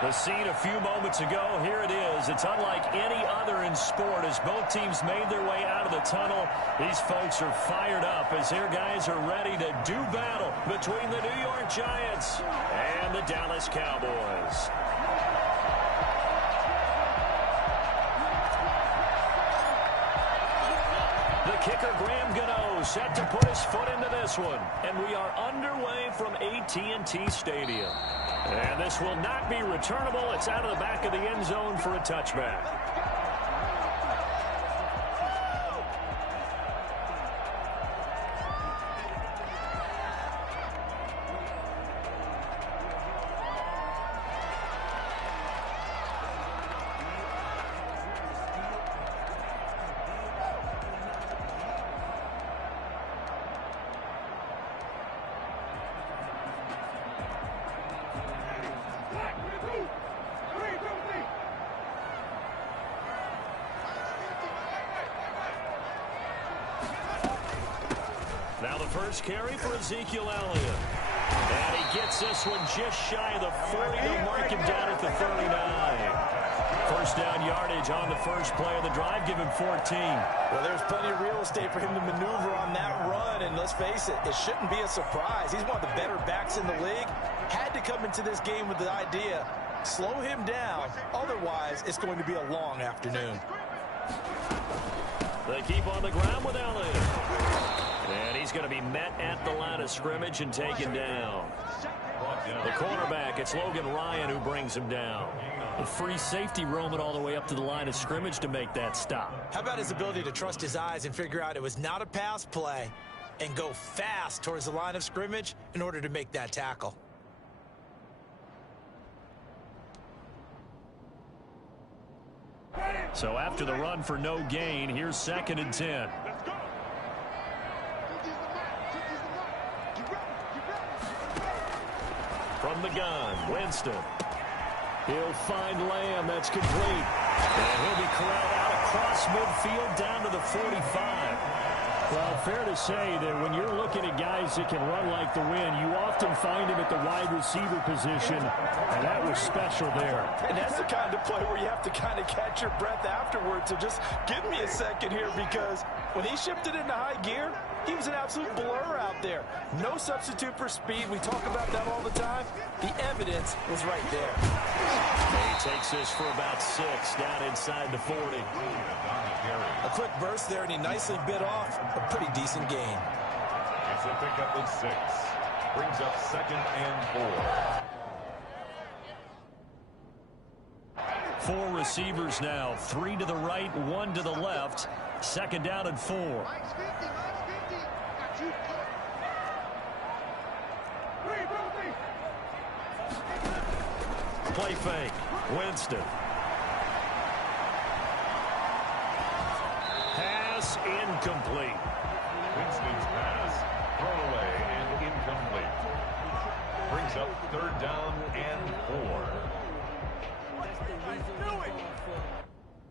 The scene a few moments ago, here it is. It's unlike any other in sport as both teams made their way out of the tunnel. These folks are fired up as their guys are ready to do battle between the New York Giants and the Dallas Cowboys. The kicker, Graham Gano, set to put his foot into this one. And we are underway from AT&T Stadium. And this will not be returnable. It's out of the back of the end zone for a touchback. Now the first carry for Ezekiel Elliott. And he gets this one just shy of the 40 to mark him down at the 39. First down yardage on the first play of the drive. Give him 14. Well, there's plenty of real estate for him to maneuver on that run. And let's face it, it shouldn't be a surprise. He's one of the better backs in the league. Had to come into this game with the idea, slow him down. Otherwise, it's going to be a long afternoon. They keep on the ground with Elliott. And he's going to be met at the line of scrimmage and taken down. The cornerback, it's Logan Ryan who brings him down. A free safety roaming all the way up to the line of scrimmage to make that stop. How about his ability to trust his eyes and figure out it was not a pass play and go fast towards the line of scrimmage in order to make that tackle? So after the run for no gain, here's 2nd and 10. From the gun, Winston. He'll find Lamb. That's complete. And he'll be corralled out across midfield down to the 45. Well, fair to say that when you're looking at guys that can run like the wind, you often find him at the wide receiver position, and that was special there. And that's the kind of play where you have to kind of catch your breath afterwards. So just give me a second here, because when he shifted into high gear, he was an absolute blur out there. No substitute for speed. We talk about that all the time. The evidence was right there. He takes this for about 6 down inside the 40. A quick burst there, and he nicely bit off a pretty decent gain. It's a pickup of 6. Brings up 2nd and 4. 4 receivers now. 3 to the right, 1 to the left. 2nd down and 4. Play fake. Winston. Pass incomplete. Winston's pass thrown away and incomplete. Brings up 3rd down and 4.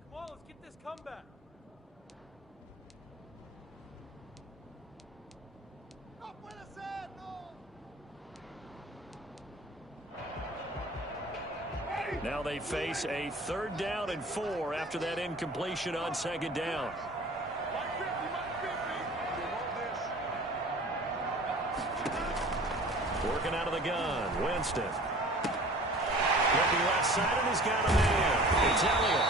Come on, let's get this comeback. Now they face a 3rd down and 4 after that incompletion on 2nd down. Working out of the gun, Winston. Looking left side, and he's got a man. It's Elliott.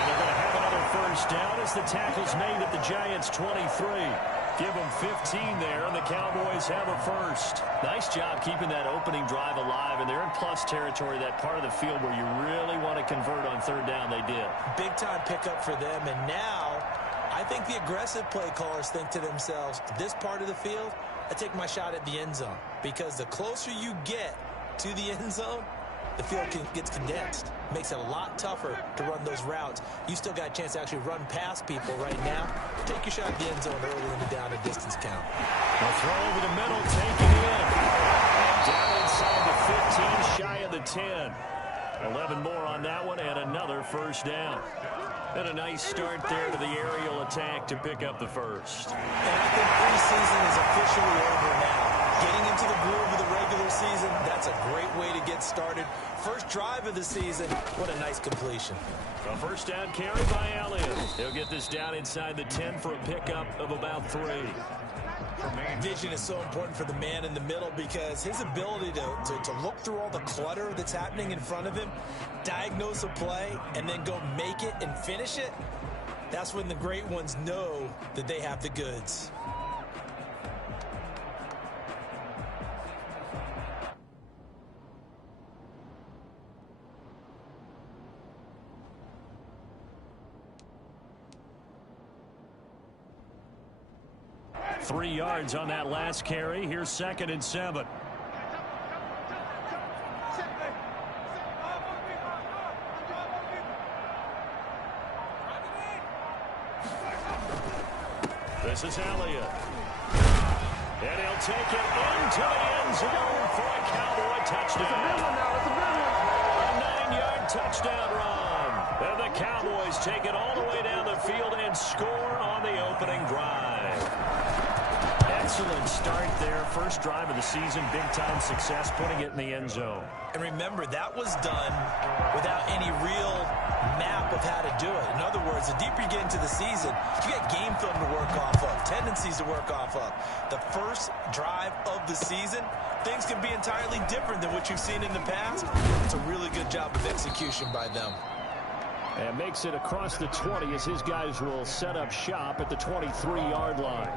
And they're going to have another first down as the tackle's made at the Giants' 23. Give them 15 there, and the Cowboys have a first. Nice job keeping that opening drive alive, and they're in plus territory, that part of the field where you really want to convert on 3rd down. They did. Big-time pickup for them, and now I think the aggressive play callers think to themselves, this part of the field, I take my shot at the end zone, because the closer you get to the end zone, the field gets condensed. Makes it a lot tougher to run those routes. You still got a chance to actually run past people right now. Take your shot at the end zone early in the down and distance count. A throw over the middle, taken in. Down inside the 15, shy of the 10. 11 more on that one, and another first down. And a nice start there to the aerial attack to pick up the first. And I think preseason is officially over now. Getting into the groove of the regular season, that's a great way to get started. First drive of the season, what a nice completion. A first down carry by Elliott. He'll get this down inside the 10 for a pickup of about 3. Vision is so important for the man in the middle because his ability to look through all the clutter that's happening in front of him, diagnose a play, and then go make it and finish it, that's when the great ones know that they have the goods. Three yards on that last carry. Here's 2nd and 7. This is Elliott. And he'll take it into the end zone for a Cowboy touchdown. A 9-yard touchdown run. And the Cowboys take it all the way down the field and score on the opening drive. Excellent start there. First drive of the season. Big-time success, putting it in the end zone. And remember, that was done without any real map of how to do it. In other words, the deeper you get into the season, you got game film to work off of, tendencies to work off of. The first drive of the season, things can be entirely different than what you've seen in the past. It's a really good job of execution by them. And makes it across the 20 as his guys will set up shop at the 23-yard line.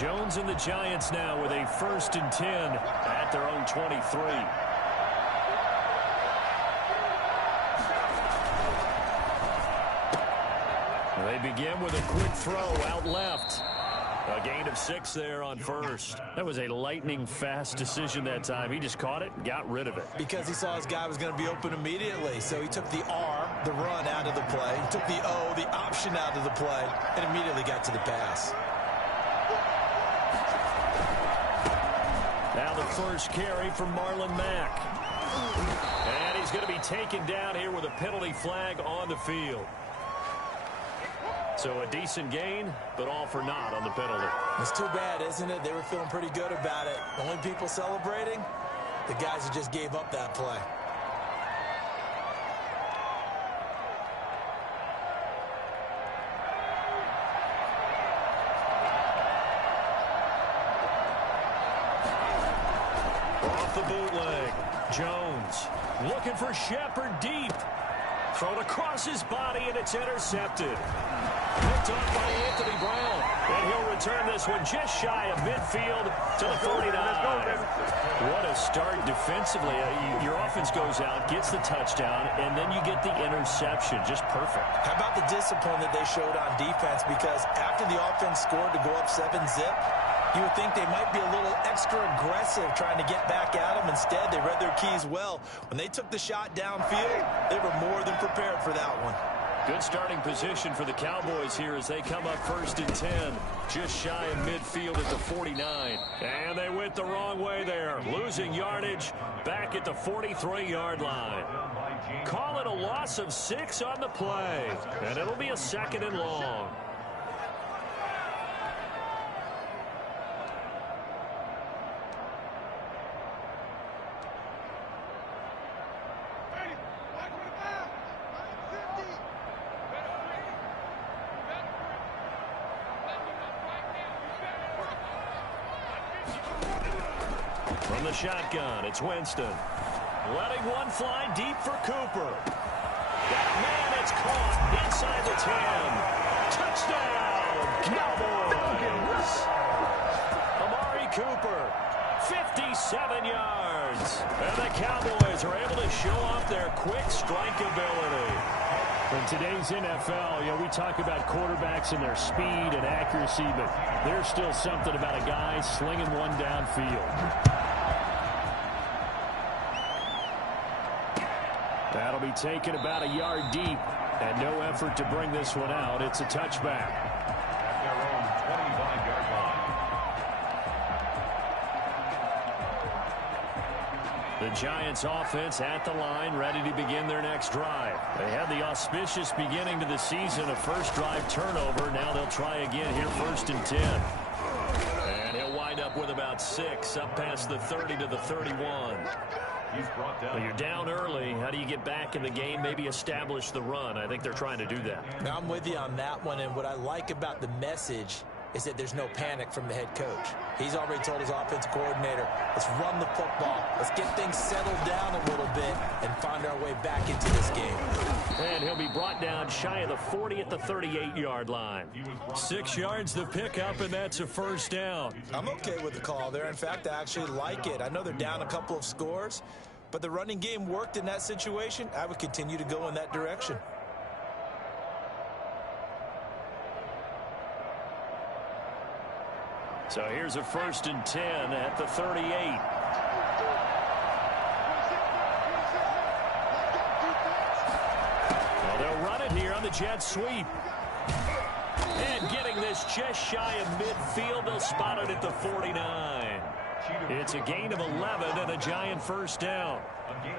Jones and the Giants now with a 1st and 10 at their own 23. They begin with a quick throw out left. A gain of 6 there on first. That was a lightning-fast decision that time. He just caught it and got rid of it. Because he saw his guy was going to be open immediately. So he took the R, the run, out of the play. He took the O, the option, out of the play, and immediately got to the pass. Now the first carry for Marlon Mack. And he's going to be taken down here with a penalty flag on the field. So a decent gain, but all for naught on the penalty. It's too bad, isn't it? They were feeling pretty good about it. The only people celebrating, the guys who just gave up that play. Off the bootleg. Jones looking for Shepard deep. Thrown across his body, and it's intercepted. Picked off by Anthony Brown. And he'll return this one just shy of midfield to the 49. What a start defensively. Your offense goes out, gets the touchdown, and then you get the interception. Just perfect. How about the discipline that they showed on defense? Because after the offense scored to go up 7-zip, you would think they might be a little extra aggressive trying to get back at them. Instead, they read their keys well. When they took the shot downfield, they were more than prepared for that one. Good starting position for the Cowboys here as they come up 1st and 10. Just shy of midfield at the 49. And they went the wrong way there. Losing yardage back at the 43-yard line. Call it a loss of 6 on the play. And it'll be a 2nd and long. From the shotgun, it's Winston. Letting one fly deep for Cooper. That man, it's caught inside the 10. Touchdown, Cowboys. Amari Cooper, 57 yards. And the Cowboys are able to show off their quick strike ability. In today's NFL, we talk about quarterbacks and their speed and accuracy, but there's still something about a guy slinging one downfield. That'll be taken about a yard deep, and no effort to bring this one out. It's a touchback. At their own 25-yard line. The Giants offense at the line, ready to begin their next drive. They had the auspicious beginning to the season, a first drive turnover. Now they'll try again here, 1st and 10. And he'll wind up with about 6, up past the 30 to the 31. He's brought down. Well, you're down early. How do you get back in the game, maybe establish the run? I think they're trying to do that. Now, I'm with you on that one, and what I like about the message is that there's no panic from the head coach. He's already told his offensive coordinator, let's run the football. Let's get things settled down a little bit and find our way back into this game. And he'll be brought down shy of the 40 at the 38-yard line. 6 yards the pickup, and that's a first down. I'm okay with the call there. In fact, I actually like it. I know they're down a couple of scores, but the running game worked in that situation. I would continue to go in that direction. So here's a 1st and 10 at the 38. Well, they'll run it here on the jet sweep. And getting this just shy of midfield, they'll spot it at the 49. It's a gain of 11 and a Giant first down.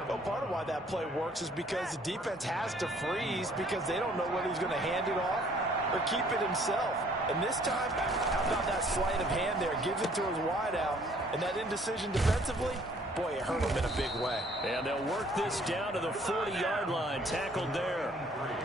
Well, part of why that play works is because the defense has to freeze because they don't know whether he's going to hand it off or keep it himself. And this time, how about that sleight of hand there? Gives it to his wideout. And that indecision defensively, boy, it hurt him in a big way. And they'll work this down to the 40-yard line. Tackled there.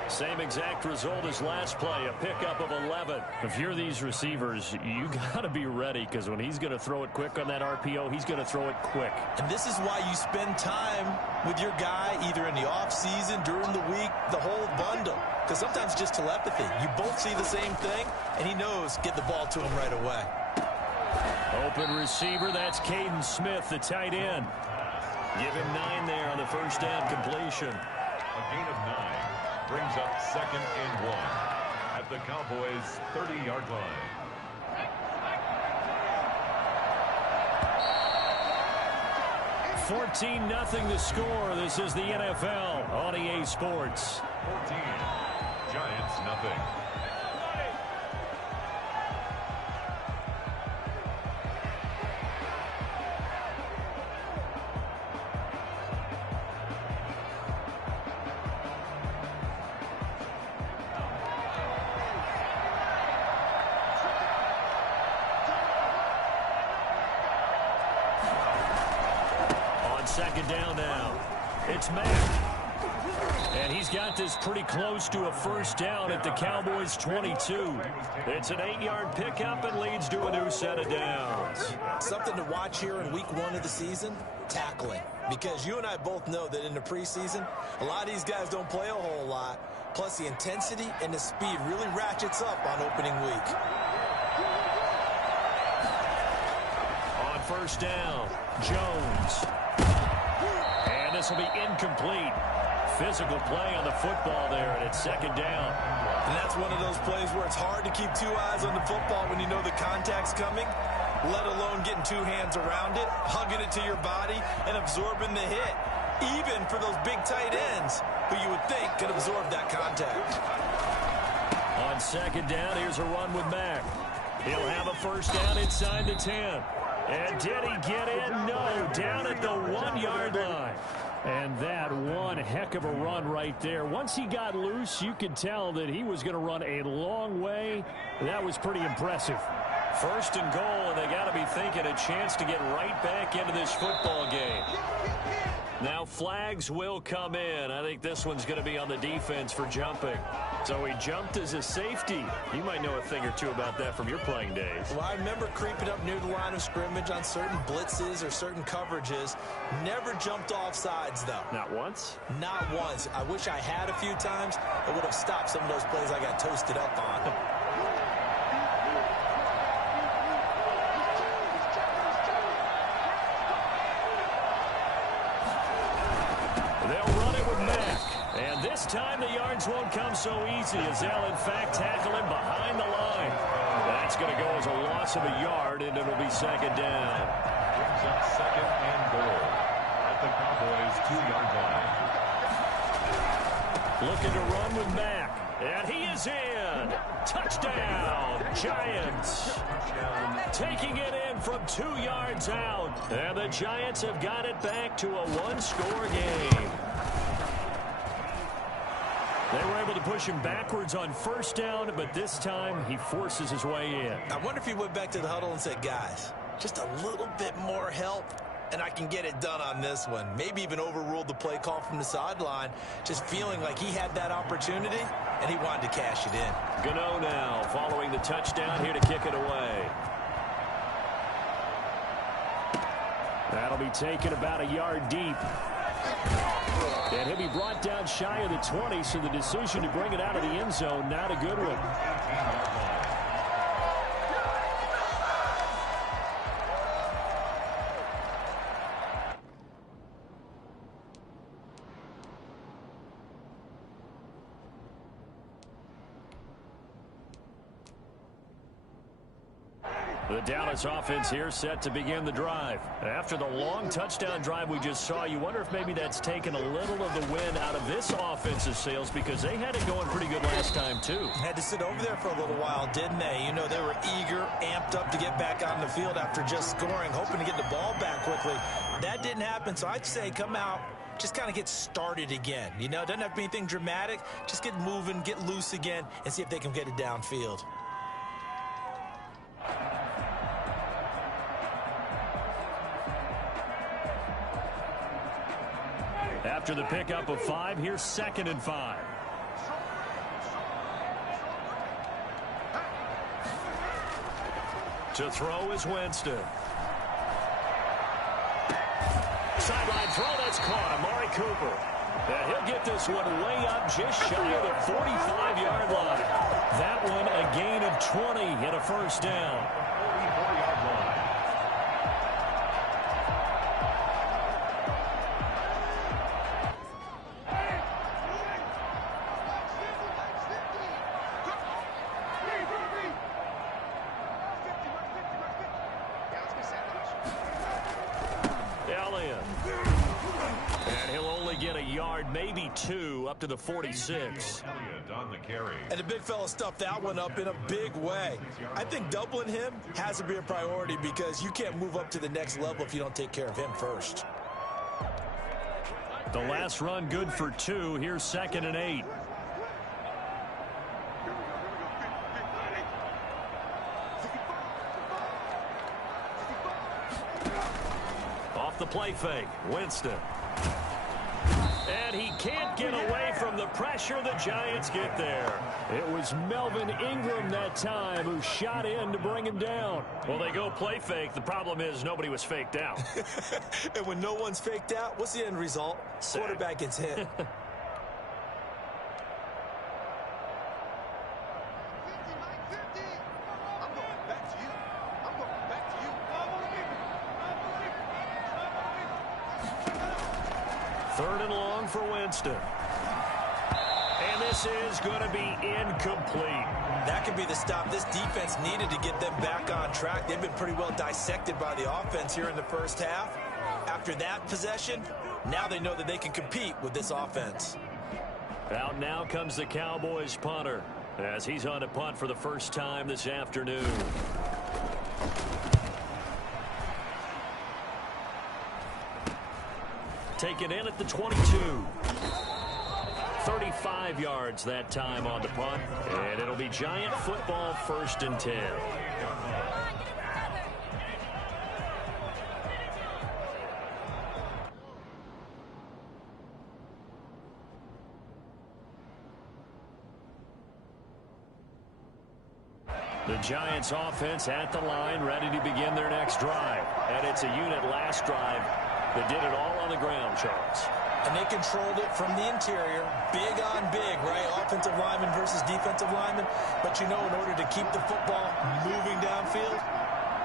Same exact result as last play, a pickup of 11. If you're these receivers, you got to be ready because when he's going to throw it quick on that RPO, he's going to throw it quick. And this is why you spend time with your guy either in the offseason, during the week, the whole bundle. Because sometimes just telepathy. You both see the same thing, and he knows get the ball to him right away. Open receiver, that's Caden Smith, the tight end. Give him 9 there on the first down completion. A gain of 9 brings up 2nd and 1 at the Cowboys' 30-yard line. $14-0 the score. This is the NFL on EA Sports. 14. Giants, nothing. On 2nd down now, it's Matt. And he's got this pretty close to a first down at the Cowboys' 22. It's an 8-yard pickup and leads to a new set of downs. Something to watch here in week 1 of the season, tackling. Because you and I both know that in the preseason, a lot of these guys don't play a whole lot. Plus the intensity and the speed really ratchets up on opening week. On first down, Jones. And this will be incomplete. Physical play on the football there, and it's 2nd down. And that's one of those plays where it's hard to keep 2 eyes on the football when you know the contact's coming, let alone getting 2 hands around it, hugging it to your body, and absorbing the hit. Even for those big tight ends who you would think could absorb that contact. On 2nd down, here's a run with Mack. He'll have a first down inside the 10. And did he get in? No, down at the 1-yard line. And that one heck of a run right there. Once he got loose, you could tell that he was going to run a long way. That was pretty impressive. 1st and goal, and they got to be thinking a chance to get right back into this football game. Now flags will come in. I think this one's going to be on the defense for jumping. So he jumped as a safety. You might know a thing or two about that from your playing days. Well, I remember creeping up near the line of scrimmage on certain blitzes or certain coverages. Never jumped off sides, though. Not once? Not once. I wish I had a few times. It would have stopped some of those plays I got toasted up on. This time the yards won't come so easy as they'll in fact tackle him behind the line. That's going to go as a loss of a yard, and it'll be 2nd down. Brings up 2nd and goal at the Cowboys' 2-yard line. Looking to run with Mack. And he is in. Touchdown, Giants. Taking it in from 2 yards out. And the Giants have got it back to a one-score game. They were able to push him backwards on first down, but this time he forces his way in. I wonder if he went back to the huddle and said, guys, just a little bit more help, and I can get it done on this one. Maybe even overruled the play call from the sideline, just feeling like he had that opportunity, and he wanted to cash it in. Gano now following the touchdown here to kick it away. That'll be taken about a yard deep. And he'll be brought down shy of the 20, so the decision to bring it out of the end zone, not a good one. The Dallas offense here set to begin the drive. After the long touchdown drive we just saw, you wonder if maybe that's taken a little of the wind out of this offense's sails because they had it going pretty good last time, too. Had to sit over there for a little while, didn't they? You know, they were eager, amped up to get back on the field after just scoring, hoping to get the ball back quickly. That didn't happen, so I'd say come out, just kind of get started again. You know, doesn't have to be anything dramatic. Just get moving, get loose again, and see if they can get it downfield. After the pickup of 5, here's 2nd and 5. To throw is Winston. Sideline throw, that's caught. Amari Cooper. And he'll get this one way up just shy of the 45-yard line. That one a gain of 20 and a first down. 44-yard line. And he'll only get a yard, maybe 2, up to the 46. On the carry. And the big fella stuffed that one up in a big way. I think doubling him has to be a priority because you can't move up to the next level if you don't take care of him first. The last run good for 2. Here's 2nd and 8. Off the play fake, Winston. And he can't get away from the pressure. The Giants get there. It was Melvin Ingram that time who shot in to bring him down. Well, they go play fake. The problem is nobody was faked out. And when no one's faked out, what's the end result? Sack. Quarterback gets hit. Third and long for Winston. And this is going to be incomplete. That could be the stop this defense needed to get them back on track. They've been pretty well dissected by the offense here in the first half. After that possession, now they know that they can compete with this offense. Out now comes the Cowboys punter as he's on a punt for the first time this afternoon. Taken in at the 22. 35 yards that time on the punt. And it'll be Giant football, 1st and 10. The Giants offense at the line, ready to begin their next drive. And it's a unit last drive that did it all on the ground, Charles. And they controlled it from the interior, big on big, right? Offensive lineman versus defensive lineman. But you know, in order to keep the football moving downfield,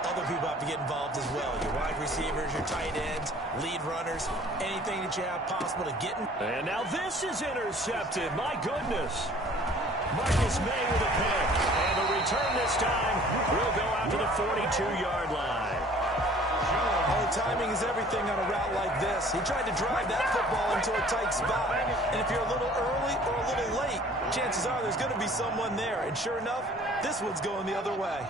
other people have to get involved as well. Your wide receivers, your tight ends, lead runners, anything that you have possible to get in. And now this is intercepted. My goodness. Marcus May with a pick. And the return this time will go out to the 42-yard line. Oh, timing is everything on a route like this. He tried to drive that football into a tight spot. And if you're a little early or a little late, chances are there's going to be someone there. And sure enough, this one's going the other way.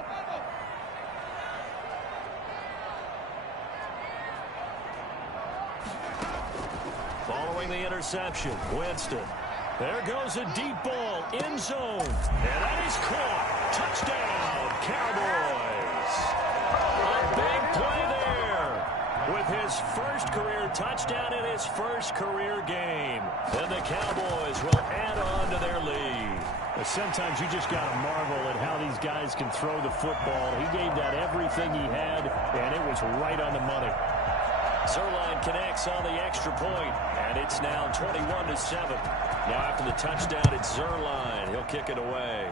Following the interception, Winston. There goes a deep ball, end zone. And that is caught. Touchdown, Cowboys. A big play there with his first career touchdown in his first career game. And the Cowboys will add on to their lead. Sometimes you just got to marvel at how these guys can throw the football. He gave that everything he had, and it was right on the money. Zerline connects on the extra point, and it's now 21-7. Now after the touchdown, it's Zerline. He'll kick it away.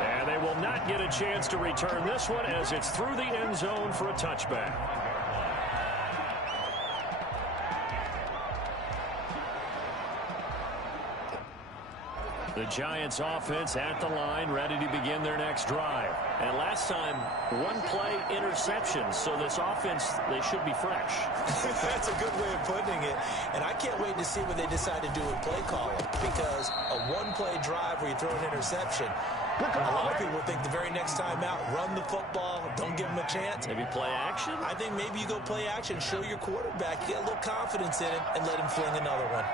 And they will not get a chance to return this one as it's through the end zone for a touchback. The Giants offense at the line, ready to begin their next drive. And last time, one play interception, so this offense, they should be fresh. That's a good way of putting it. And I can't wait to see what they decide to do with play calling, because a one-play drive where you throw an interception, a lot of people think the very next time out, run the football, don't give them a chance. Maybe play action? I think maybe you go play action, show your quarterback, get a little confidence in him, and let him fling another one.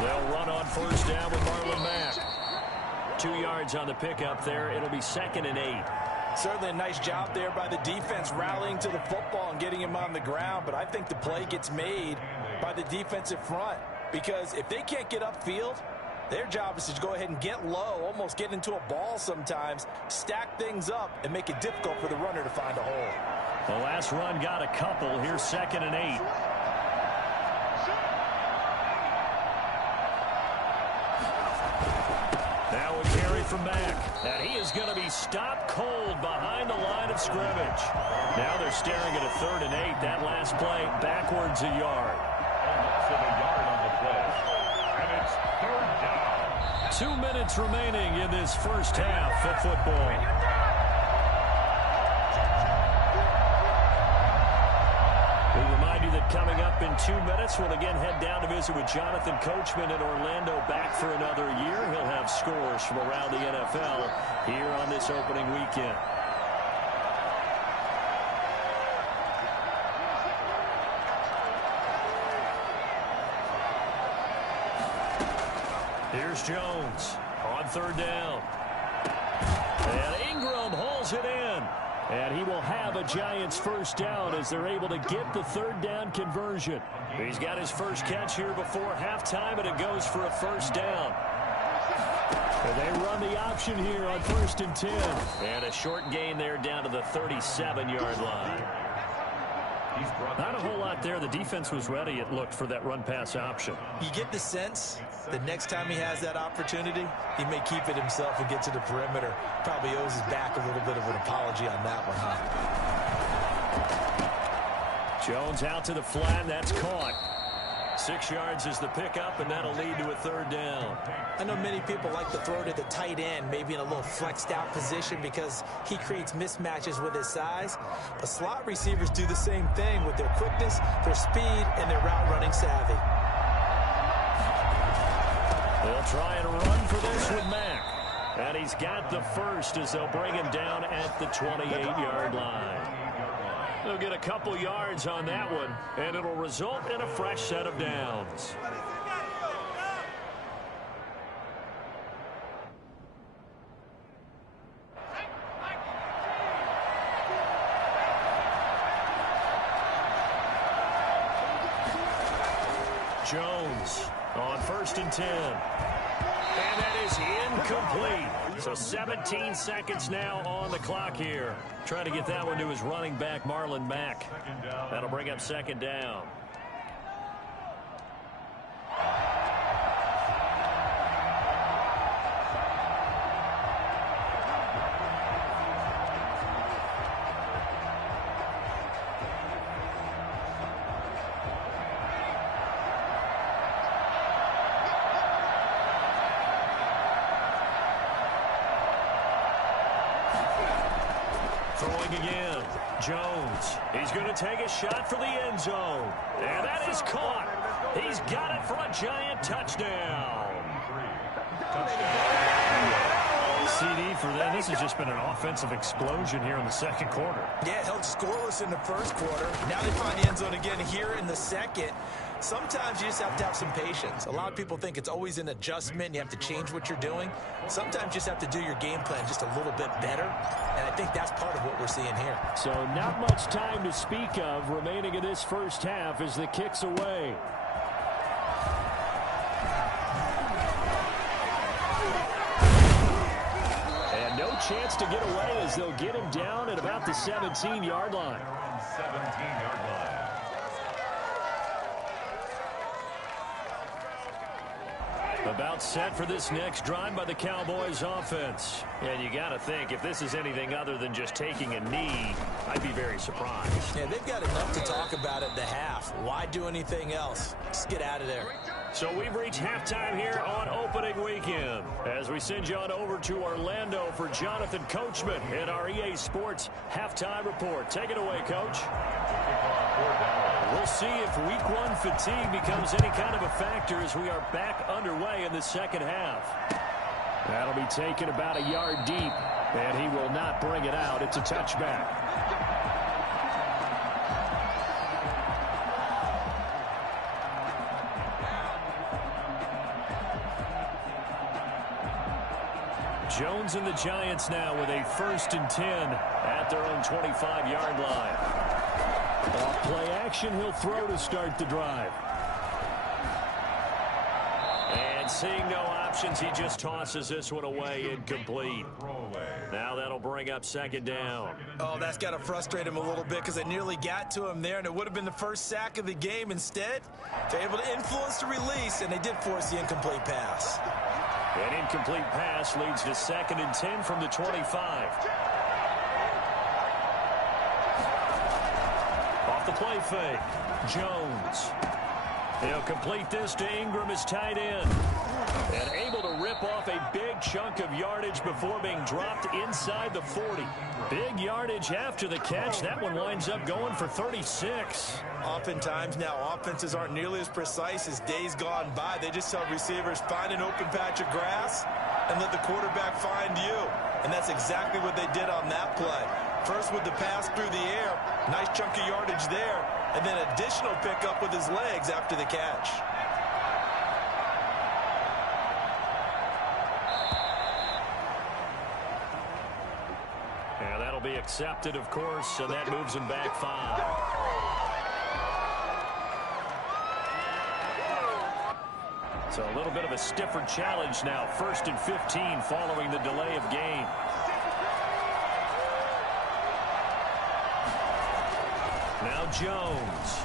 They'll run on first down with Marlon Mack. 2 yards on the pickup there. It'll be 2nd and 8. Certainly a nice job there by the defense rallying to the football and getting him on the ground. But I think the play gets made by the defensive front, because if they can't get upfield, their job is to go ahead and get low, almost get into a ball sometimes, stack things up, and make it difficult for the runner to find a hole. The last run got a couple. Here's 2nd and 8. Now a carry from Mack. And he is going to be stopped cold behind the line of scrimmage. Now they're staring at a 3rd and 8. That last play backwards a yard. Loss of a yard on the play. And it's 3rd down. 2 minutes remaining in this first half of football. We remind you that coming up in 2 minutes, we'll again head down to visit with Jonathan Coachman in Orlando, back for another year. He'll have scores from around the NFL here on this opening weekend. Here's Jones on 3rd down. And Ingram hauls it in. And he will have a Giants first down as they're able to get the 3rd down conversion. He's got his first catch here before halftime, and it goes for a first down. And they run the option here on 1st and 10. And a short gain there down to the 37-yard line. Not a whole lot there. The defense was ready, it looked, for that run-pass option. You get the sense that next time he has that opportunity, he may keep it himself and get to the perimeter. Probably owes his back a little bit of an apology on that one, huh? Jones out to the flat. That's caught. 6 yards is the pickup, and that'll lead to a 3rd down. I know many people like to throw to the tight end, maybe in a little flexed out position because he creates mismatches with his size. But slot receivers do the same thing with their quickness, their speed, and their route running savvy. They'll try and run for this with Mack. And he's got the first as they'll bring him down at the 28-yard line. They'll get a couple yards on that one, and it'll result in a fresh set of downs. Jones on 1st and 10. And that is incomplete. So 17 seconds now on the clock here. Trying to get that one to his running back, Marlon Mack. That'll bring up 2nd down. throwing again. Jones. He's going to take a shot for the end zone. And that is caught. He's got it for a Giant touchdown. CD for them. This has just been an offensive explosion here in the second quarter. Yeah, held scoreless in the first quarter. Now they find the end zone again here in the second. Sometimes you just have to have some patience. A lot of people think it's always an adjustment. You have to change what you're doing. Sometimes you just have to do your game plan just a little bit better. And I think that's part of what we're seeing here. So not much time to speak of remaining in this first half as the kick's away. No chance to get away as they'll get him down at about the 17-yard line. 17-yard line. About set for this next drive by the Cowboys offense. And you got to think, if this is anything other than just taking a knee, I'd be very surprised. Yeah, they've got enough to talk about at the half. Why do anything else? Just get out of there. So we've reached halftime here on opening weekend as we send you on over to Orlando for Jonathan Coachman in our EA Sports halftime report. Take it away, Coach. We'll see if week one fatigue becomes any kind of a factor as we are back underway in the second half. That'll be taken about a yard deep, and he will not bring it out. It's a touchback. Jones and the Giants now with a 1st and 10 at their own 25-yard line. Off play action, he'll throw to start the drive. And seeing no options, he just tosses this one away, incomplete. Now that'll bring up 2nd down. Oh, that's got to frustrate him a little bit because it nearly got to him there, and it would have been the first sack of the game. Instead, they're able to influence the release, and they did force the incomplete pass. An incomplete pass leads to 2nd and 10 from the 25. Off the play fake, Jones. He'll complete this to Ingram, his tight end. And able to rip off a big chunk of yardage before being dropped inside the 40. Big yardage after the catch. That one winds up going for 36. Oftentimes now, offenses aren't nearly as precise as days gone by. They just tell receivers, find an open patch of grass and let the quarterback find you. And that's exactly what they did on that play. First with the pass through the air, nice chunk of yardage there, and then additional pickup with his legs after the catch. And that'll be accepted, of course, and that moves him back 5. So a little bit of a stiffer challenge now. 1st and 15 following the delay of game. Now Jones.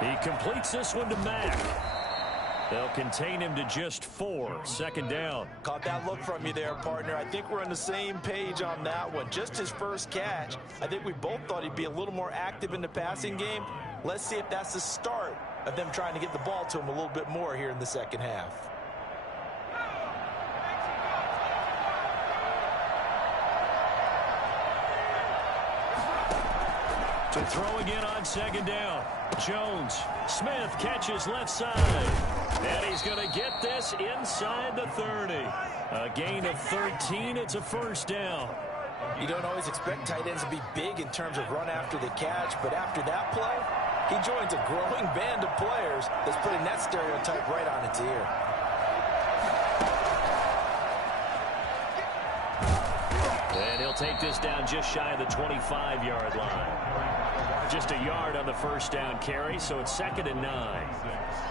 He completes this one to Mack. They'll contain him to just 4. 2nd down. Caught that look from you there, partner. I think we're on the same page on that one. Just his first catch. I think we both thought he'd be a little more active in the passing game. Let's see if that's the start of them trying to get the ball to him a little bit more here in the second half. To throw again on 2nd down. Jones. Smith catches left side. And he's going to get this inside the 30. A gain of 13. It's a 1st down. You don't always expect tight ends to be big in terms of run after the catch, but after that play, he joins a growing band of players that's putting that stereotype right on its ear. And he'll take this down just shy of the 25-yard line. Just a yard on the 1st down carry, so it's 2nd and 9.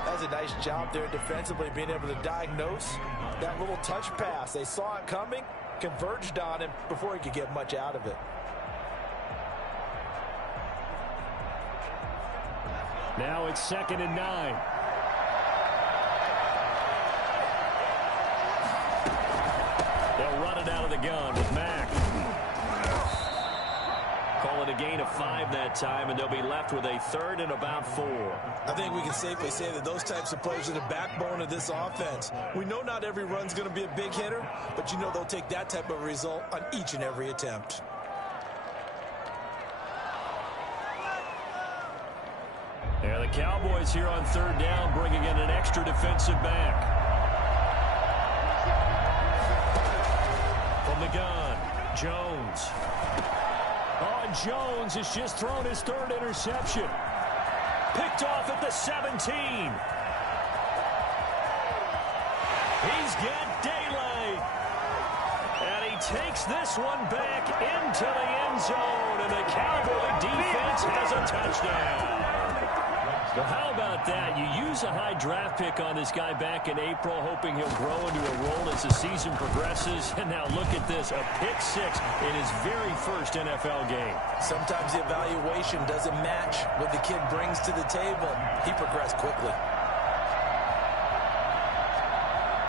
That's a nice job there defensively, being able to diagnose that little touch pass. They saw it coming, converged on him before he could get much out of it. Now it's 2nd and 9. They'll run it out of the gun with Mack. Call it a gain of 5 that time, and they'll be left with a 3rd and about 4. I think we can safely say that those types of plays are the backbone of this offense. We know not every run's going to be a big hitter, but you know they'll take that type of result on each and every attempt. Yeah, the Cowboys here on 3rd down, bringing in an extra defensive back. From the gun, Jones. Oh, and Jones has just thrown his 3rd interception. Picked off at the 17. He's got daylight. And he takes this one back into the end zone. And the Cowboy defense has a touchdown. Well, how about that? You use a high draft pick on this guy back in April, hoping he'll grow into a role as the season progresses. And now look at this, a pick 6 in his very first NFL game. Sometimes the evaluation doesn't match what the kid brings to the table. He progressed quickly.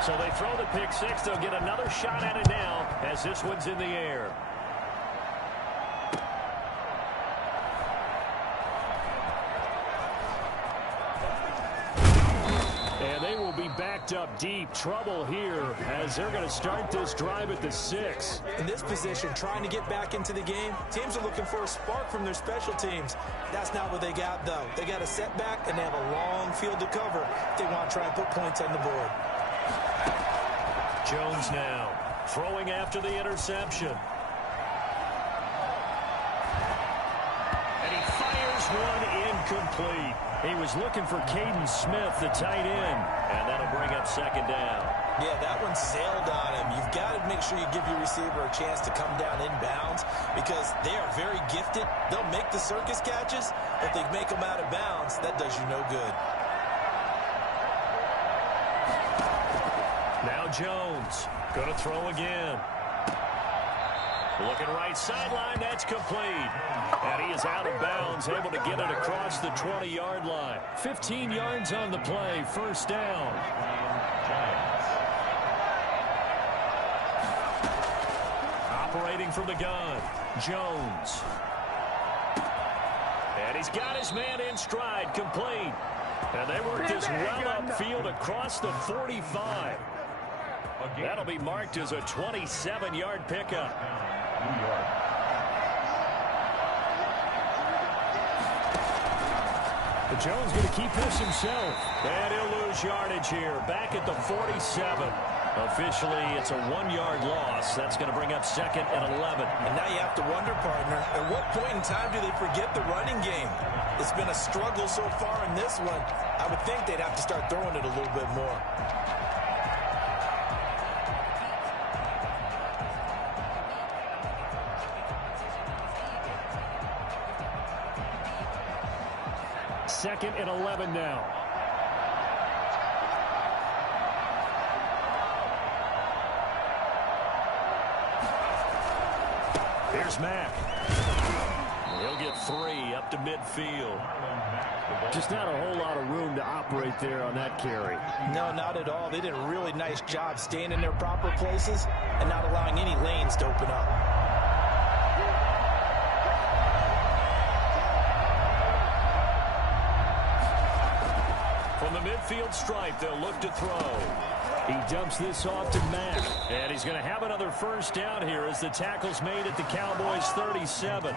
So they throw the pick 6. They'll get another shot at it now as this one's in the air. And they will be backed up deep. Trouble here as they're going to start this drive at the 6. In this position, trying to get back into the game, teams are looking for a spark from their special teams. That's not what they got, though. They got a setback, and they have a long field to cover if they want to try and put points on the board. Jones now throwing after the interception. And he fires one incomplete. He was looking for Caden Smith, the tight end, and that'll bring up 2nd down. Yeah, that one sailed on him. You've got to make sure you give your receiver a chance to come down inbounds because they are very gifted. They'll make the circus catches, but if they make them out of bounds, that does you no good. Now Jones going to throw again. Looking right sideline, that's complete. And he is out of bounds, able to get it across the 20-yard line. 15 yards on the play, 1st down. Operating from the gun, Jones. And he's got his man in stride, complete. And they work this well upfield across the 45. That'll be marked as a 27-yard pickup. But Jones going to keep this himself. And he'll lose yardage here. Back at the 47. Officially, it's a 1-yard loss. That's going to bring up 2nd and 11. And now you have to wonder, partner, at what point in time do they forget the running game? It's been a struggle so far in this one. I would think they'd have to start throwing it a little bit more. Second and 11 now. Here's Mack. He'll get 3 up to midfield. Just not a whole lot of room to operate there on that carry. No, not at all. They did a really nice job staying in their proper places and not allowing any lanes to open up. From the midfield stripe, they'll look to throw. He dumps this off to Mack. And he's going to have another 1st down here as the tackle's made at the Cowboys' 37.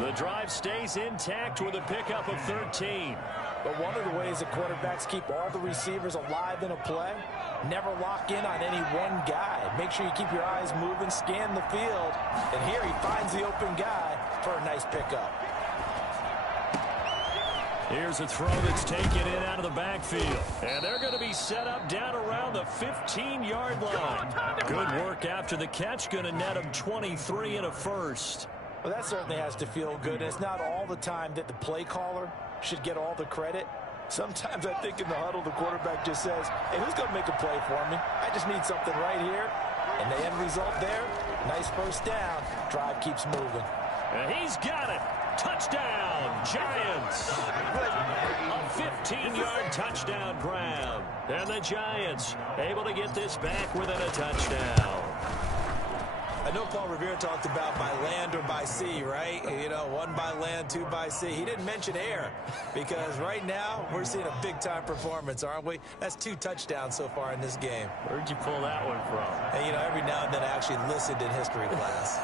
The drive stays intact with a pickup of 13. But one of the ways that quarterbacks keep all the receivers alive in a play, never lock in on any one guy. Make sure you keep your eyes moving, scan the field. And here he finds the open guy for a nice pickup. Here's a throw that's taken in out of the backfield. And they're going to be set up down around the 15-yard line. Good work after the catch. Going to net him 23 and a 1st. Well, that certainly has to feel good. And it's not all the time that the play caller should get all the credit. Sometimes I think in the huddle, the quarterback just says, hey, who's going to make a play for me? I just need something right here. And the end result there, nice 1st down. Drive keeps moving. And he's got it. Touchdown, Giants. A 15-yard touchdown grab. And the Giants able to get this back within a touchdown. I know Paul Revere talked about by land or by sea, right? You know, one by land, two by sea. He didn't mention air because right now we're seeing a big-time performance, aren't we? That's 2 touchdowns so far in this game. Where'd you pull that one from? And, you know, every now and then I actually listened in history class.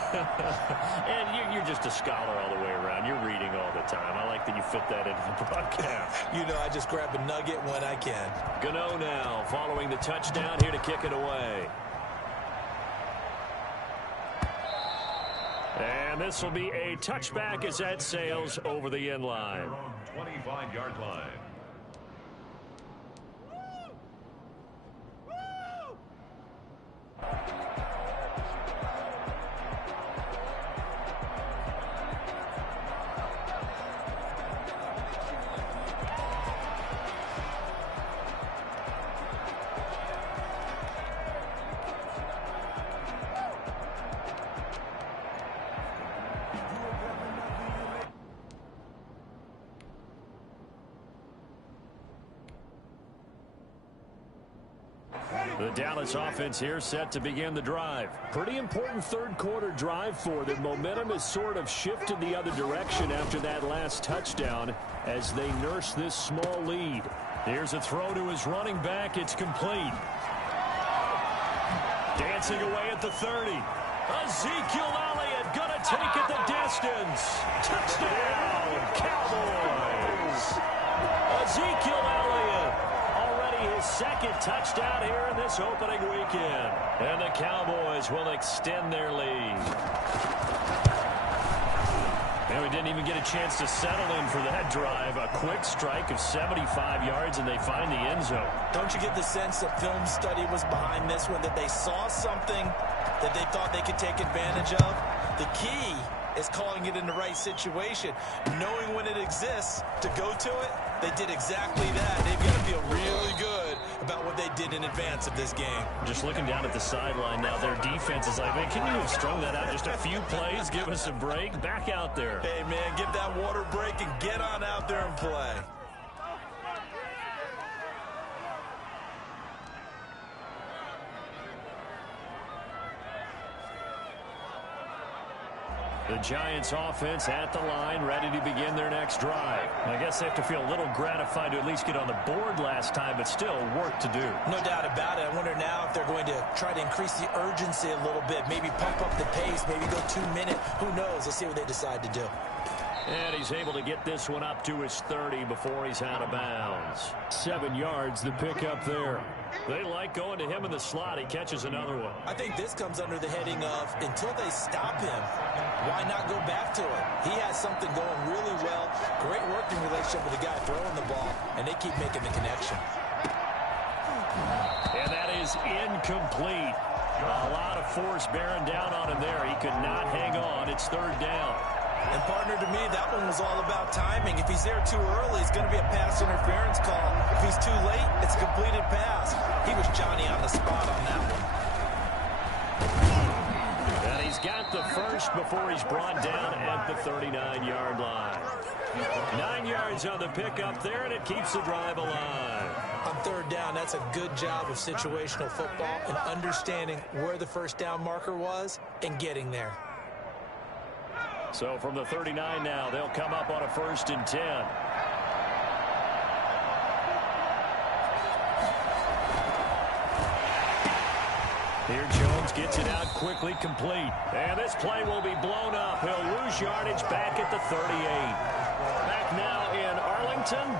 And you're just a scholar all the way around. You're reading all the time. I like that you fit that into the broadcast. You know, I just grab a nugget when I can. Gano now following the touchdown here to kick it away. And this will be a touchback as that sails over the end line. 25-yard line. The Dallas offense here set to begin the drive. Pretty important third-quarter drive for them. Momentum has sort of shifted the other direction after that last touchdown as they nurse this small lead. Here's a throw to his running back. It's complete. Dancing away at the 30. Ezekiel Elliott going to take it the distance. Touchdown, Cowboys. Ezekiel Elliott. His second touchdown here in this opening weekend. And the Cowboys will extend their lead. And we didn't even get a chance to settle in for that drive. A quick strike of 75 yards, and they find the end zone. Don't you get the sense that film study was behind this one, that they saw something that they thought they could take advantage of? The key is calling it in the right situation, knowing when it exists to go to it. They did exactly that. They've got to feel really good about what they did in advance of this game. Just looking down at the sideline now, their defense is like, man, can you have strung that out just a few plays? Give us a break. Back out there. Hey, man, give that water break and get on out there and play. The Giants offense at the line, ready to begin their next drive. I guess they have to feel a little gratified to at least get on the board last time, but still work to do. No doubt about it. I wonder now if they're going to try to increase the urgency a little bit, maybe pump up the pace, maybe go 2 minute. Who knows? Let's see what they decide to do. And he's able to get this one up to his 30 before he's out of bounds. 7 yards, the pickup there. They like going to him in the slot. He catches another one. I think this comes under the heading of until they stop him, why not go back to him? He has something going really well. Great working relationship with the guy throwing the ball, and they keep making the connection. And that is incomplete. A lot of force bearing down on him there. He could not hang on. It's 3rd down. And, partner, to me, that one was all about timing. If he's there too early, it's going to be a pass interference call. If he's too late, it's a completed pass. He was Johnny on the spot on that one. And he's got the first before he's brought down at the 39-yard line. 9 yards on the pickup there, and it keeps the drive alive. On 3rd down, that's a good job of situational football and understanding where the first down marker was and getting there. So from the 39 now, they'll come up on a 1st and 10. Here Jones gets it out quickly, complete. And this play will be blown up. He'll lose yardage back at the 38. Back now in Arlington.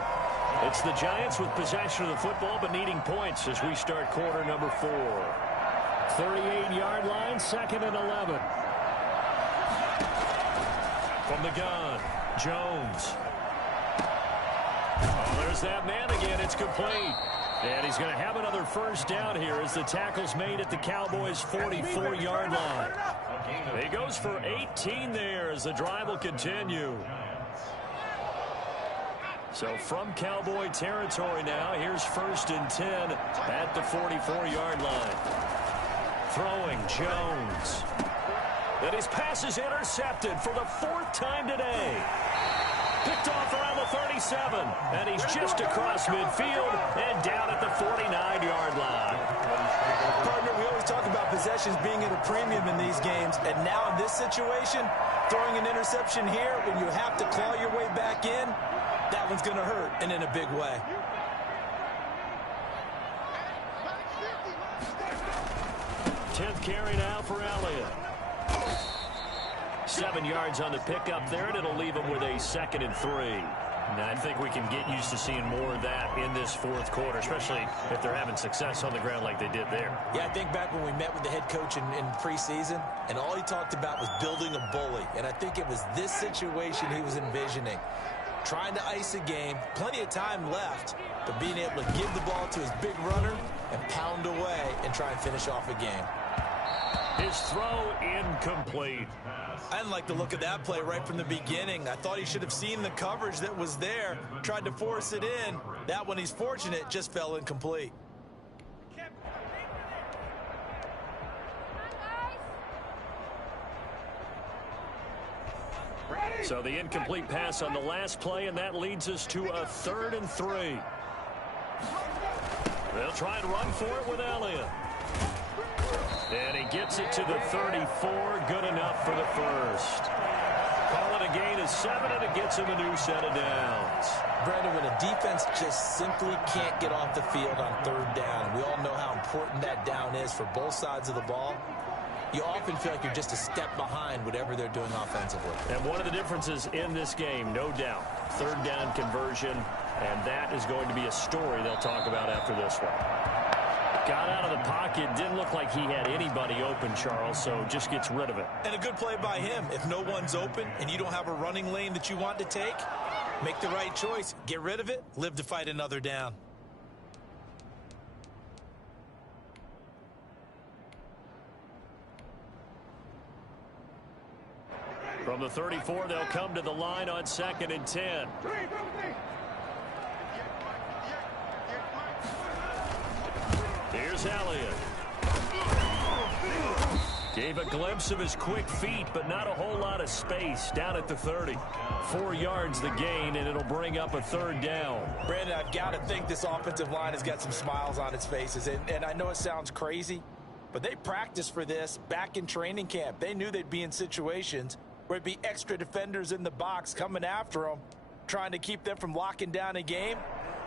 It's the Giants with possession of the football but needing points as we start quarter number 4. 38-yard line, 2nd and 11. From the gun, Jones. Oh, there's that man again. It's complete. And he's going to have another first down here as the tackle's made at the Cowboys' 44-yard line. He goes for 18 there as the drive will continue. So from Cowboy territory now, here's 1st and 10 at the 44-yard line. Throwing Jones. And his pass is intercepted for the 4th time today. Picked off around the 27, and he's just across midfield and down at the 49-yard line. Partner, we always talk about possessions being at a premium in these games, and now in this situation, throwing an interception here when you have to claw your way back in, that one's going to hurt, and in a big way. Tenth carry now for Elliott. 7 yards on the pickup there, and it'll leave him with a 2nd and 3. Now, I think we can get used to seeing more of that in this fourth quarter, especially if they're having success on the ground like they did there. Yeah, I think back when we met with the head coach in preseason, and all he talked about was building a bully. And I think it was this situation he was envisioning. Trying to ice a game, plenty of time left, but being able to give the ball to his big runner and pound away and try and finish off a game. His throw incomplete. I didn't like the look of that play right from the beginning. I thought he should have seen the coverage that was there, tried to force it in. That one, he's fortunate, just fell incomplete. So the incomplete pass on the last play, and that leads us to a 3rd and 3. They'll try and run for it with Elliott. And he gets it to the 34. Good enough for the first. Call it a gain of 7, and it gets him a new set of downs. Brandon, when a defense just simply can't get off the field on 3rd down, we all know how important that down is for both sides of the ball, you often feel like you're just a step behind whatever they're doing offensively. And one of the differences in this game, no doubt, 3rd down conversion, and that is going to be a story they'll talk about after this one. Got out of the pocket, didn't look like he had anybody open, Charles, so just gets rid of it. And a good play by him. If no one's open and you don't have a running lane that you want to take, make the right choice. Get rid of it, live to fight another down. From the 34, they'll come to the line on 2nd and 10. Here's Elliott. Gave a glimpse of his quick feet, but not a whole lot of space down at the 30. 4 yards the gain, and it'll bring up a 3rd down. Brandon, I've got to think this offensive line has got some smiles on its faces. And I know it sounds crazy, but they practiced for this back in training camp. They knew they'd be in situations where it'd be extra defenders in the box coming after them, trying to keep them from locking down a game.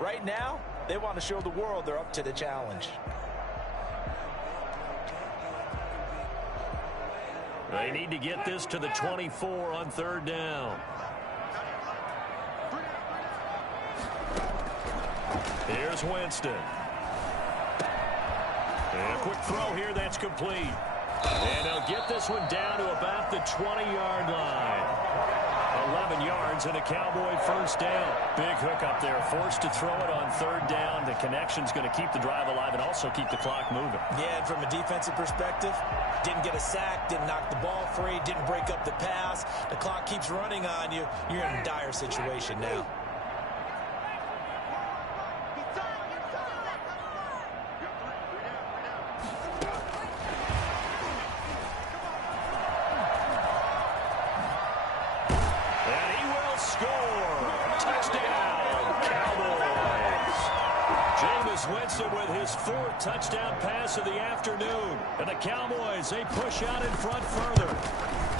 Right now, they want to show the world they're up to the challenge. They need to get this to the 24 on 3rd down. Here's Winston. And a quick throw here that's complete. And they'll get this one down to about the 20-yard line. 11 yards and a Cowboy 1st down. Big hook up there. Forced to throw it on 3rd down. The connection's going to keep the drive alive and also keep the clock moving. Yeah, and from a defensive perspective, didn't get a sack, didn't knock the ball free, didn't break up the pass. The clock keeps running on you. You're in a dire situation now. Winston with his 4th touchdown pass of the afternoon. And the Cowboys, they push out in front further.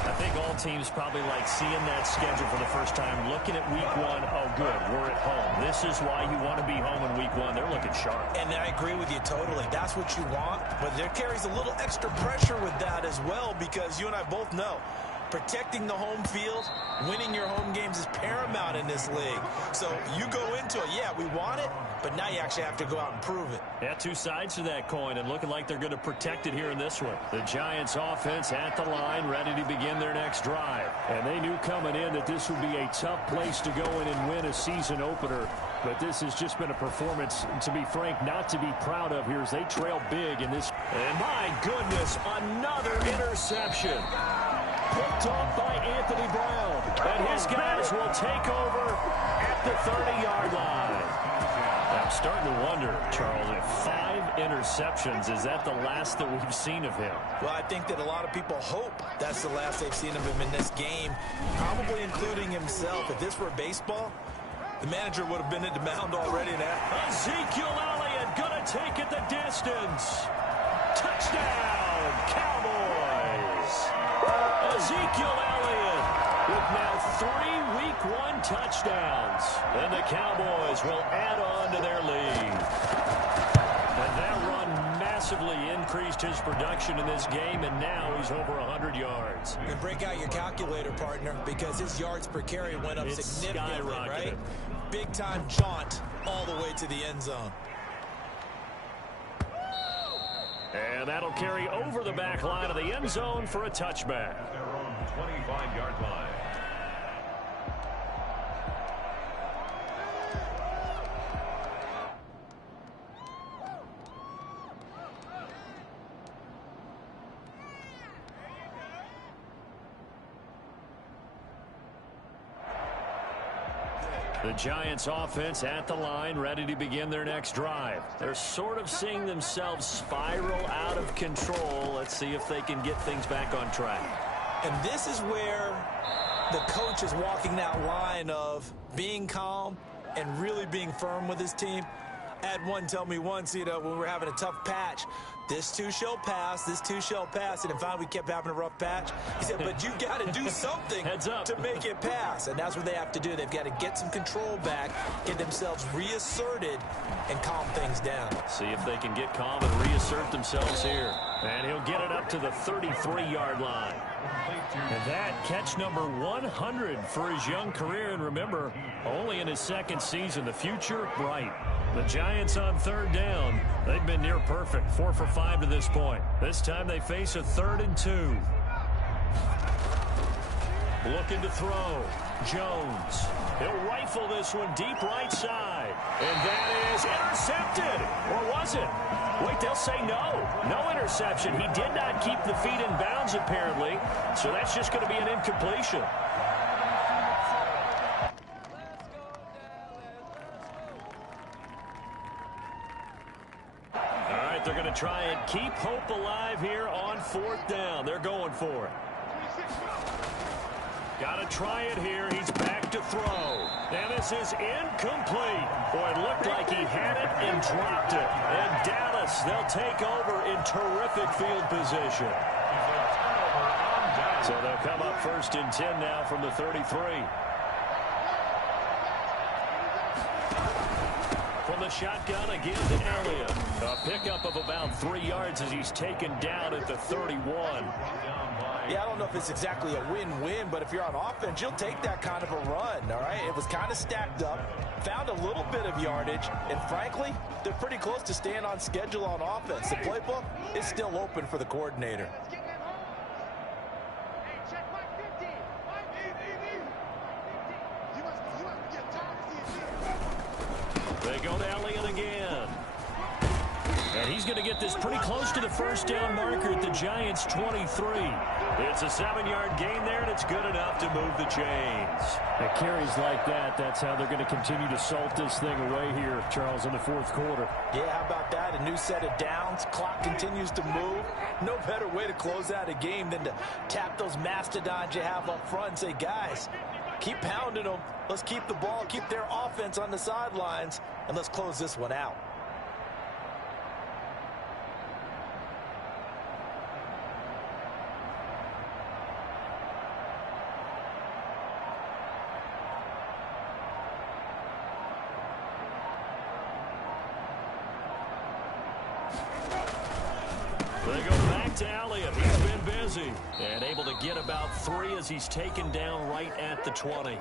I think all teams probably like seeing that schedule for the first time, looking at week 1. Oh, good, we're at home. This is why you want to be home in week 1. They're looking sharp. And I agree with you totally. That's what you want. But there carries a little extra pressure with that as well, because you and I both know protecting the home field, winning your home games is paramount in this league. So you go into it, yeah, we want it, but now you actually have to go out and prove it. Yeah, 2 sides to that coin, and looking like they're going to protect it here in this one. The Giants offense at the line, ready to begin their next drive. And they knew coming in that this would be a tough place to go in and win a season opener. But this has just been a performance, to be frank, not to be proud of here as they trail big in this. And my goodness, another interception. Picked off by Anthony Brown. And his guys will take over at the 30-yard line. I'm starting to wonder, Charles, if 5 interceptions, is that the last that we've seen of him? Well, I think that a lot of people hope that's the last they've seen of him in this game, probably including himself. If this were baseball, The manager would have been at the mound already now. Ezekiel Elliott going to take it the distance. Touchdown, Cowboys. Ezekiel Elliott with now 3 Week 1 touchdowns. And the Cowboys will add on to their lead. And that run massively increased his production in this game, and now he's over 100 yards. And break out your calculator, partner, because his yards per carry went up significantly, right? Big-time jaunt all the way to the end zone. And that'll carry over the back line of the end zone for a touchback. Their own 25-yard line. The Giants offense at the line, ready to begin their next drive. They're sort of seeing themselves spiral out of control. Let's see if they can get things back on track. And this is where the coach is walking that line of being calm and really being firm with his team. I had one tell me once, when we were having a tough patch, this too shall pass, this too shall pass. And finally we kept having a rough patch. He said, but you got to do something to make it pass. And that's what they have to do. They've got to get some control back, get themselves reasserted, and calm things down. See if they can get calm and reassert themselves here. And he'll get it up to the 33-yard line. And that catch number 100 for his young career. And remember, only in his second season, the future bright. The Giants on third down. They've been near perfect, 4 for 5 to this point. This time they face a 3rd and 2. Looking to throw. Jones. He'll rifle this one deep right side. And that is intercepted. Or was it? Wait, they'll say no. No interception. He did not keep the feet in bounds, apparently. So that's just going to be an incompletion. They're going to try and keep hope alive here on 4th down. They're going for it. Got to try it here. He's back to throw. And this is incomplete. Boy, it looked like he had it and dropped it. And Dallas, they'll take over in terrific field position. So they'll come up 1st and 10 now from the 33. From the shotgun again to Elliott. A pickup of about 3 yards as he's taken down at the 31. Yeah, I don't know if it's exactly a win-win, but if you're on offense, you'll take that kind of a run, all right? It was kind of stacked up, found a little bit of yardage, and frankly, they're pretty close to staying on schedule on offense. The playbook is still open for the coordinator. They go to Elliott again. And he's going to get this pretty close to the 1st down marker at the Giants' 23. It's a 7-yard gain there, and it's good enough to move the chains. At carries like that, that's how they're going to continue to salt this thing away here, Charles, in the 4th quarter. Yeah, how about that? A new set of downs. Clock continues to move. No better way to close out a game than to tap those mastodons you have up front and say, guys, keep pounding them. Let's keep the ball, keep their offense on the sidelines, and let's close this one out. They go back to Elliott. He's been busy and able to get about 3 as he's taken down right at the 20.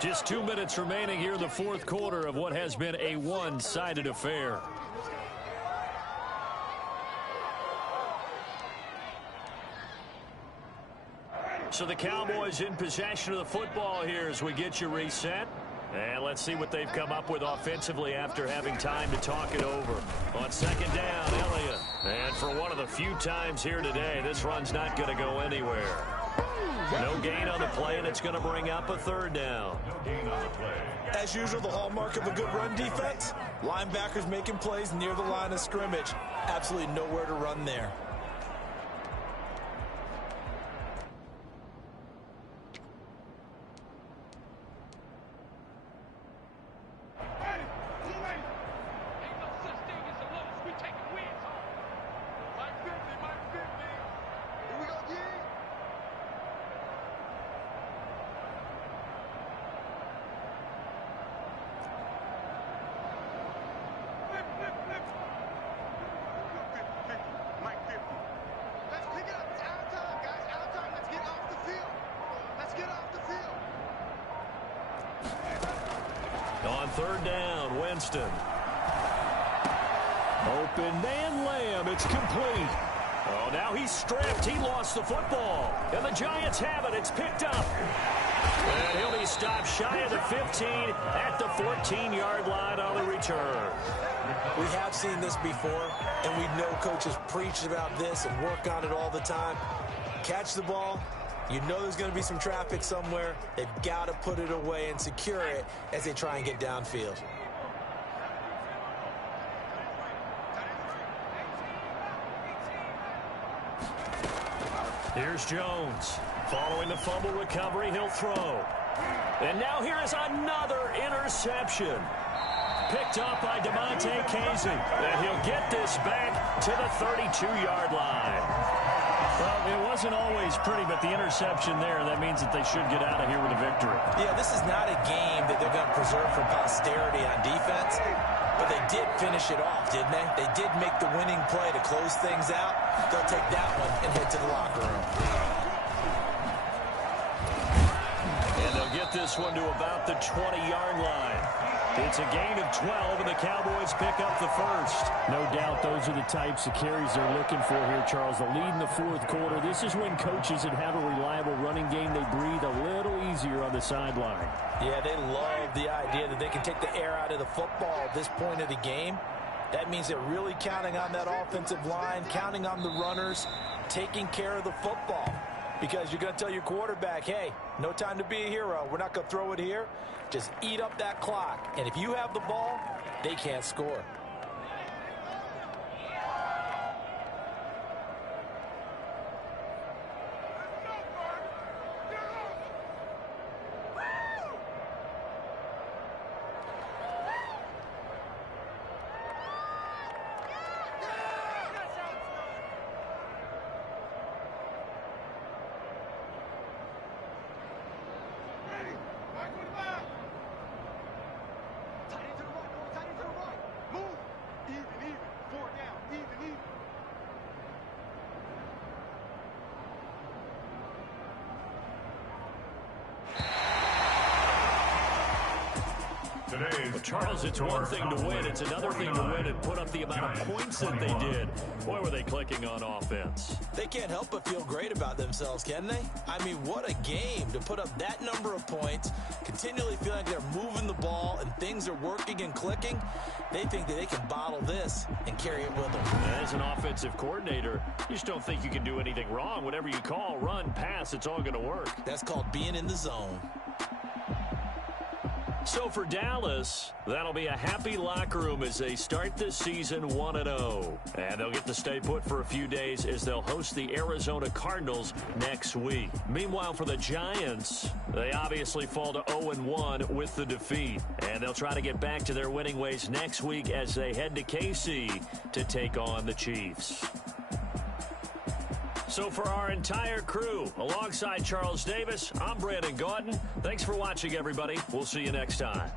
Just 2 minutes remaining here in the 4th quarter of what has been a one-sided affair. So the Cowboys in possession of the football here as we get you reset. And let's see what they've come up with offensively after having time to talk it over. On 2nd down, Elliott. And for one of the few times here today, this run's not going to go anywhere. No gain on the play, and it's going to bring up a 3rd down. No gain on the play. As usual, the hallmark of a good run defense, linebackers making plays near the line of scrimmage. Absolutely nowhere to run there. 3rd down, Winston. Open man Lamb. It's complete. Oh, now he's stripped. He lost the football. And the Giants have it. It's picked up. And he'll be stopped shy of the 15 at the 14-yard line on the return. We have seen this before, and we know coaches preach about this and work on it all the time. Catch the ball. You know there's going to be some traffic somewhere. They've got to put it away and secure it as they try and get downfield. Here's Jones. Following the fumble recovery, he'll throw. And now here is another interception. Picked up by DeMonte Casey. And he'll get this back to the 32-yard line. Well, it wasn't always pretty, but the interception there, that means that they should get out of here with a victory. Yeah, this is not a game that they're going to preserve for posterity on defense. But they did finish it off, didn't they? They did make the winning play to close things out. They'll take that one and head to the locker room. And they'll get this one to about the 20-yard line. It's a gain of 12, and the Cowboys pick up the first. No doubt those are the types of carries they're looking for here, Charles. The lead in the 4th quarter. This is when coaches that have a reliable running game, they breathe a little easier on the sideline. Yeah, they love the idea that they can take the air out of the football at this point of the game. That means they're really counting on that offensive line, counting on the runners, taking care of the football. Because you're going to tell your quarterback, hey, no time to be a hero. We're not going to throw it here. Just eat up that clock. And if you have the ball, they can't score. Well, Charles, it's one thing to win. It's another thing to win and put up the amount of points that they did. Boy, were they clicking on offense. They can't help but feel great about themselves, can they? I mean, what a game to put up that number of points, continually feeling like they're moving the ball and things are working and clicking. They think that they can bottle this and carry it with them. As an offensive coordinator, you just don't think you can do anything wrong. Whatever you call, run, pass, it's all going to work. That's called being in the zone. So for Dallas, that'll be a happy locker room as they start this season 1-0. And they'll get to stay put for a few days as they'll host the Arizona Cardinals next week. Meanwhile, for the Giants, they obviously fall to 0-1 with the defeat. And they'll try to get back to their winning ways next week as they head to KC to take on the Chiefs. So for our entire crew, alongside Charles Davis, I'm Brandon Gaudin. Thanks for watching, everybody. We'll see you next time.